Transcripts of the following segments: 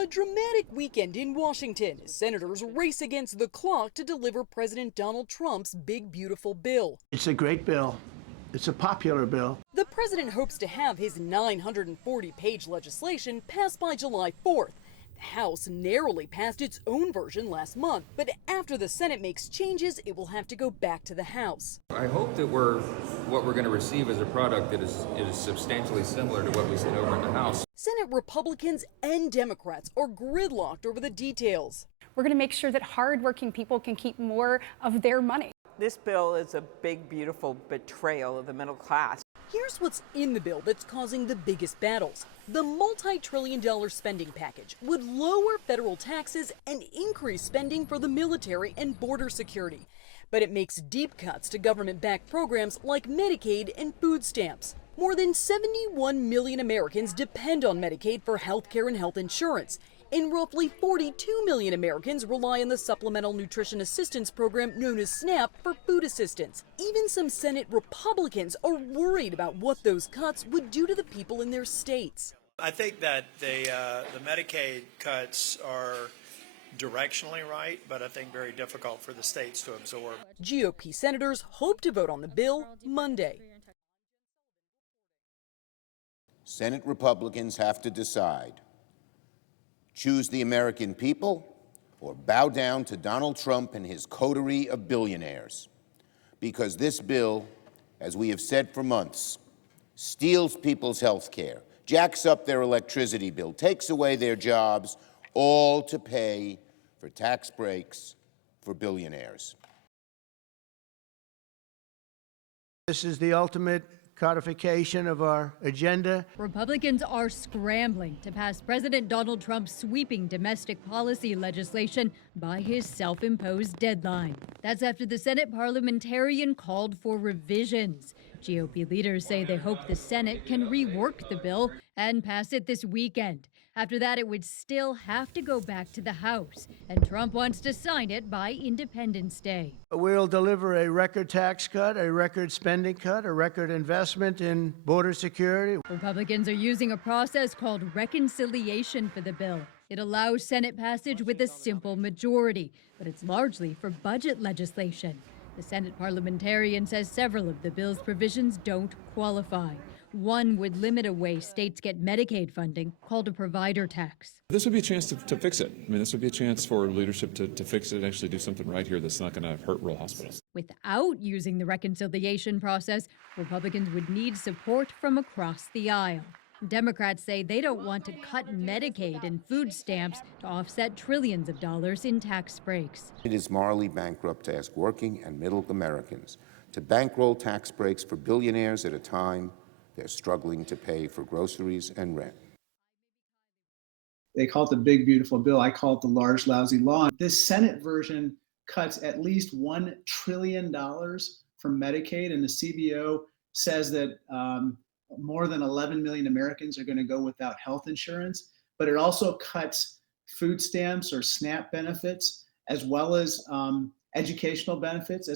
A dramatic weekend in Washington as senators race against the clock to deliver President Donald Trump's big, beautiful bill. It's a great bill. It's a popular bill. The president hopes to have his 940-page legislation passed by July 4th. The House narrowly passed its own version last month, but after the Senate makes changes, it will have to go back to the House. I hope that what we're going to receive is a product that is substantially similar to what we see over in the House. Senate Republicans and Democrats are gridlocked over the details. We're going to make sure that hardworking people can keep more of their money. This bill is a big, beautiful betrayal of the middle class. Here's what's in the bill that's causing the biggest battles. The multi-trillion-dollar spending package would lower federal taxes and increase spending for the military and border security. But it makes deep cuts to government-backed programs like Medicaid and food stamps. More than 71 million Americans depend on Medicaid for health care and health insurance. And roughly 42 million Americans rely on the Supplemental Nutrition Assistance Program known as SNAP for food assistance. Even some Senate Republicans are worried about what those cuts would do to the people in their states. I think that the Medicaid cuts are directionally right, but I think very difficult for the states to absorb. GOP senators hope to vote on the bill Monday. Senate Republicans have to decide. Choose the American people or bow down to Donald Trump and his coterie of billionaires. Because this bill, as we have said for months, steals people's health care, jacks up their electricity bill, takes away their jobs, all to pay for tax breaks for billionaires. This is the ultimate codification of our agenda. Republicans are scrambling to pass President Donald Trump's sweeping domestic policy legislation by his self-imposed deadline. That's after the Senate parliamentarian called for revisions. GOP leaders say they hope the Senate can rework the bill and pass it this weekend. After that, it would still have to go back to the House, and Trump wants to sign it by Independence Day. We'll deliver a record tax cut, a record spending cut, a record investment in border security. Republicans are using a process called reconciliation for the bill. It allows Senate passage with a simple majority, but it's largely for budget legislation. The Senate parliamentarian says several of the bill's provisions don't qualify. One would limit a way states get Medicaid funding, called a provider tax. This would be a chance to fix it. I mean, this would be a chance for leadership to fix it and actually do something right here that's not going to hurt rural hospitals. Without using the reconciliation process, Republicans would need support from across the aisle. Democrats say they don't want to cut Medicaid and food stamps to offset trillions of dollars in tax breaks. It is morally bankrupt to ask working and middle Americans to bankroll tax breaks for billionaires at a time they're struggling to pay for groceries and rent. They call it the big, beautiful bill. I call it the large, lousy law. This Senate version cuts at least $1 trillion from Medicaid, and the CBO says that more than 11 million Americans are going to go without health insurance. But it also cuts food stamps or SNAP benefits, as well as educational benefits.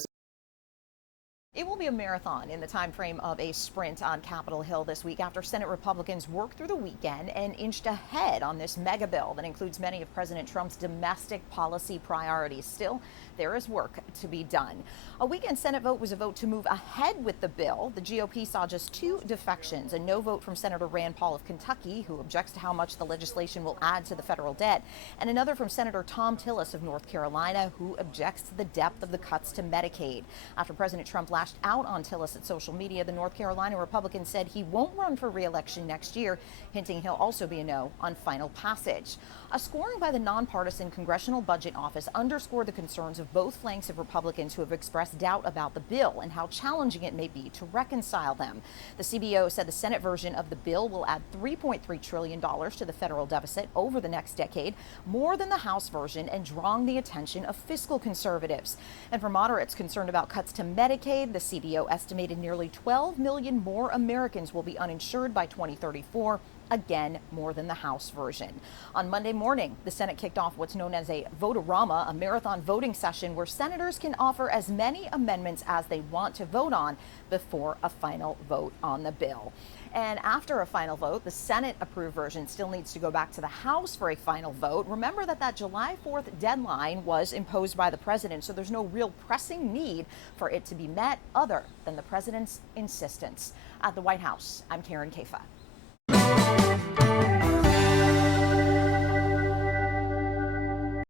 It will be a marathon in the time frame of a sprint on Capitol Hill this week after Senate Republicans worked through the weekend and inched ahead on this mega bill that includes many of President Trump's domestic policy priorities. Still, there is work to be done. A weekend Senate vote was a vote to move ahead with the bill. The GOP saw just 2 defections, a no vote from Senator Rand Paul of Kentucky, who objects to how much the legislation will add to the federal debt, and another from Senator Tom Tillis of North Carolina, who objects to the depth of the cuts to Medicaid. After President Trump lashed out on Tillis at social media, the North Carolina Republican said he won't run for re-election next year, hinting he'll also be a no on final passage. A scoring by the nonpartisan Congressional Budget Office underscored the concerns of both flanks of Republicans who have expressed doubt about the bill and how challenging it may be to reconcile them. The CBO said the Senate version of the bill will add $3.3 trillion to the federal deficit over the next decade, more than the House version, and drawing the attention of fiscal conservatives. And for moderates concerned about cuts to Medicaid, the CBO estimated nearly 12 million more Americans will be uninsured by 2034, again more than the House version. On Monday morning, the Senate kicked off what's known as a voterama, a marathon voting session where senators can offer as many amendments as they want to vote on before a final vote on the bill. And after a final vote, the Senate-approved version still needs to go back to the House for a final vote. Remember that July 4th deadline was imposed by the president, so there's no real pressing need for it to be met other than the president's insistence. At the White House, I'm Karen Kafa.